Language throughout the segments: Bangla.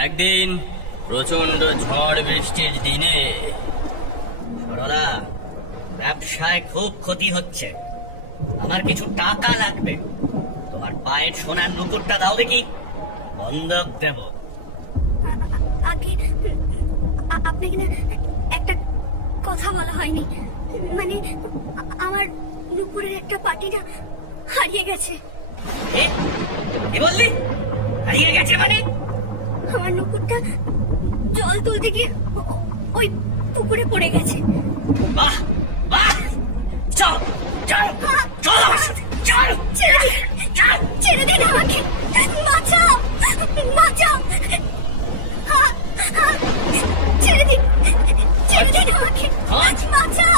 একদিন প্রচন্ড ঝড় বৃষ্টির দিনে সরলা, ব্যবসায় খুব ক্ষতি হচ্ছে, আমার কিছু টাকা লাগবে। তোমার পায়ের সোনার নুপুরটা দাও দেখি, বন্ধক দেব। আগে আপনাকে না একটা কথা বলা হয়নি, মানে আমার নুপুরের একটা পাটিটা হারিয়ে গেছে। কি বললি? হারিয়ে গেছে মানে? আমার নুপুরটা জল তুলতে গিয়ে ওই পুকুরে পড়ে গেছে। বাহ বাহ, চল চল চল আমার সাথে, চল। ছেড়ে দিন আমাকে, বাঁচাও বাঁচাও, ছেড়ে দিন আমাকে, বাঁচাও বাঁচাও,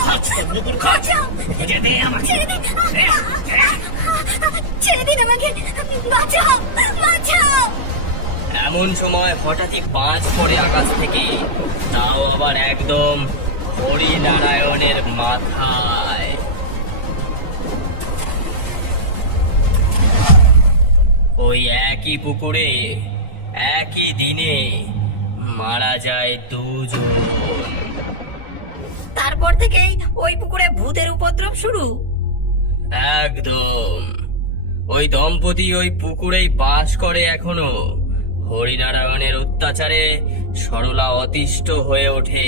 ছেড়ে দিন আমাকে, বাঁচাও বাঁচাও। এমন সময় হঠাৎই বাজ পড়ে আকাশ থেকে, তাও আবার একদম হরিনারায়ণের মাথায়। ওই একই পুকুরে একই দিনে মারা যায় দুজন। তারপর থেকেই ওই পুকুরে ভূতের উপদ্রব শুরু। একদম, ওই দম্পতি ওই পুকুরেই বাস করে এখনো। হরিনারায়ণের অত্যাচারে সরলা অতিষ্ঠ হয়ে ওঠে,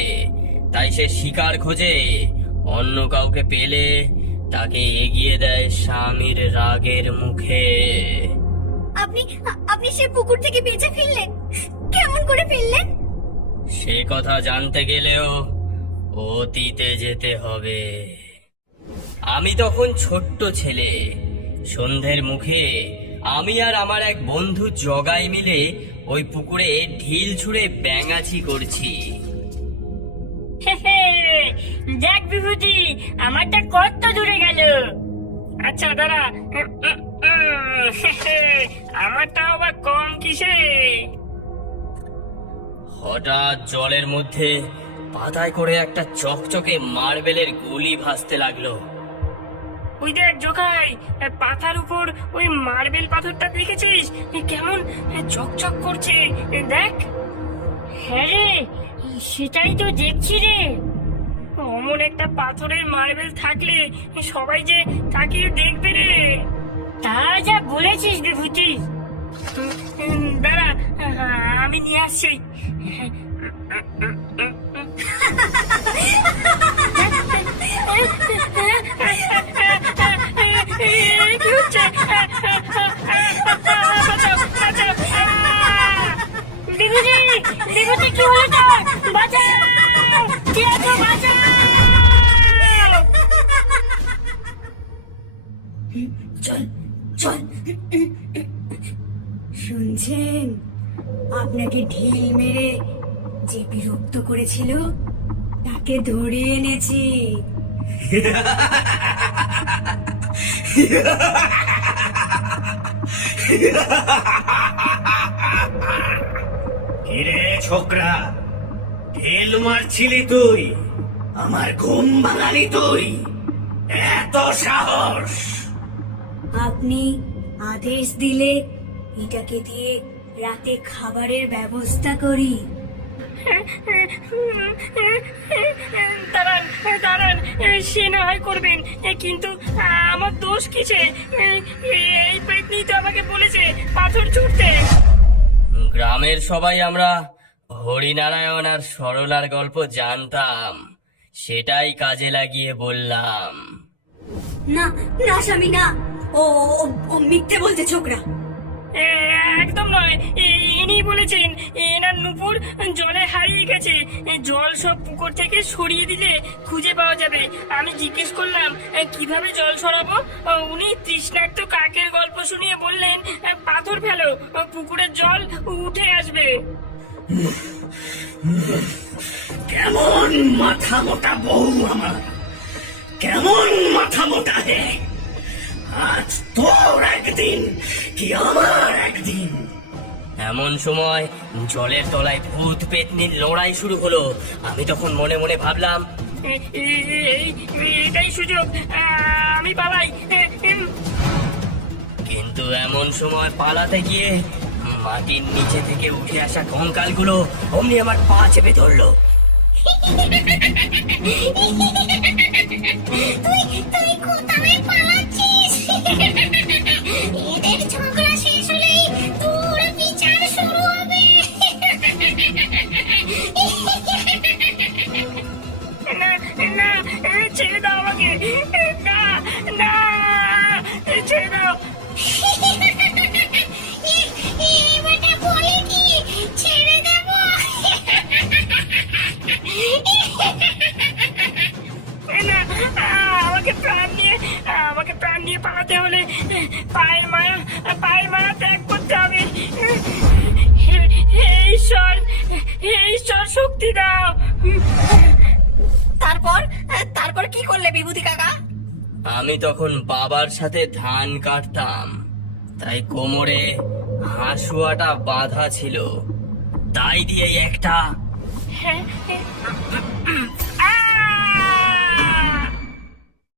তাই সে শিকার খোঁজে। অন্য কাউকে পেলে তাকে এগিয়ে দেয় স্বামীর রাগের মুখে। আপনি সে পুকুর থেকে বেঁচে ফিরলেন, কেমন করে ফিরলেন? সে কথা জানতে গেলেও অতীতে যেতে হবে। আমি তখন ছোট্ট ছেলে। সন্ধ্যের মুখে আমি আর আমার এক বন্ধু জগাই মিলে ওই পুকুরে ঢিল ছুঁড়ে ব্যাঙাচি করছি। দেখ বিভূতি, আমারটা কত দূরে গেল। আচ্ছা দাঁড়া, আমারটা আবার কম কিসে? হঠাৎ জলের মধ্যে পাতায় করে একটা চকচকে মার্বেলের গুলি ভাসতে লাগলো। ওই দেখ জোকাই, পাতার উপর ওই মার্বেল পাথরটা দেখেছিস কেমন চকচক করছে? দেখ। হ্যাঁ রে, সেটাই তো দেখছি রে। অমন একটা পাথরের মার্বেল থাকলে সবাই যে তাকিয়ে দেখবে রে। তা যা বলেছিস বিভূতি। দাঁড়া, আমি নিয়ে আসছি। কি হচ্ছে? বিভূতি, বিভূতি কি হলো তোর? বাঁচাও, কে আছো? বাঁচাও। চল চল, শুনছেন? আপনাকে ঢিল মেরে যে বিরক্ত করেছিল তাকে ধরে এনেছি। কিরে ছোকরা, ঢিল মারছিলি তুই? আমার ঘুম ভাঙালি তুই? এত সাহস! আপনি আদেশ দিলে এটাকে দিয়ে রাতে খাবারের ব্যবস্থা করি। দাঁড়ান দাঁড়ান, সে না হয় করবেন, কিন্তু আমার দোষ কিসে? এই পেতনি তো আমাকে বলেছে পাথর ছুটতে। গ্রামের সবাই আমরা হরিনারায়ণ আর সরলার গল্প জানতাম, সেটাই কাজে লাগিয়ে বললাম। না না স্বামী, না, ও ও মিথ্যে বলছে ছোকরা। একদম নয়, ইনি বলেছেন এনার নুপুর জলে হারিয়ে গেছে। জল সব পুকুর থেকে সরিয়ে দিলে খুঁজে পাওয়া যাবে। আমি জিজ্ঞেস করলাম কিভাবে জল সরাবো। উনি তৃষ্ণার্ত কাকের গল্প শুনিয়ে বললেন পাথর ফেলো, পুকুরের জল উঠে আসবে। কেমন মাথা মোটা বউ আমার, কেমন মাথা মোটা হে! আজ তোর একদিন কি আমার একদিন। এমন সময় জলের তলায় ভূত পেতনির লড়াই শুরু হলো। আমি তখন মনে মনে ভাবলাম, এটাই সুযোগ, আমি পালাই। কিন্তু এমন সময় পালাতে গিয়ে মাটির নিচে থেকে উঠে আসা কঙ্কালগুলো অমনি আমার পা চেপে ধরলো। তুই কোথায় পালাচ্ছিস? এদের ঝগড়া শেষ হলেই তোর বিচার শুরু হবে। না না, ছেড়ে দাও আমাকে, না না, ছেড়ে দাও। এবারটা বলে কি ছেড়ে দেব? না, আমাকে প্রাণ নিয়ে পালাতে হলে পায়ের মায়া ত্যাগ করতে হবে। হে ঈশ্বর শক্তি দাও। তারপর কি করলে বিভূতি কাকা? আমি তখন বাবার সাথে ধান কাটতাম, তাই কোমরে হাসুয়াটা বাঁধা ছিল, তাই দিয়ে একটা হ্যাঁ,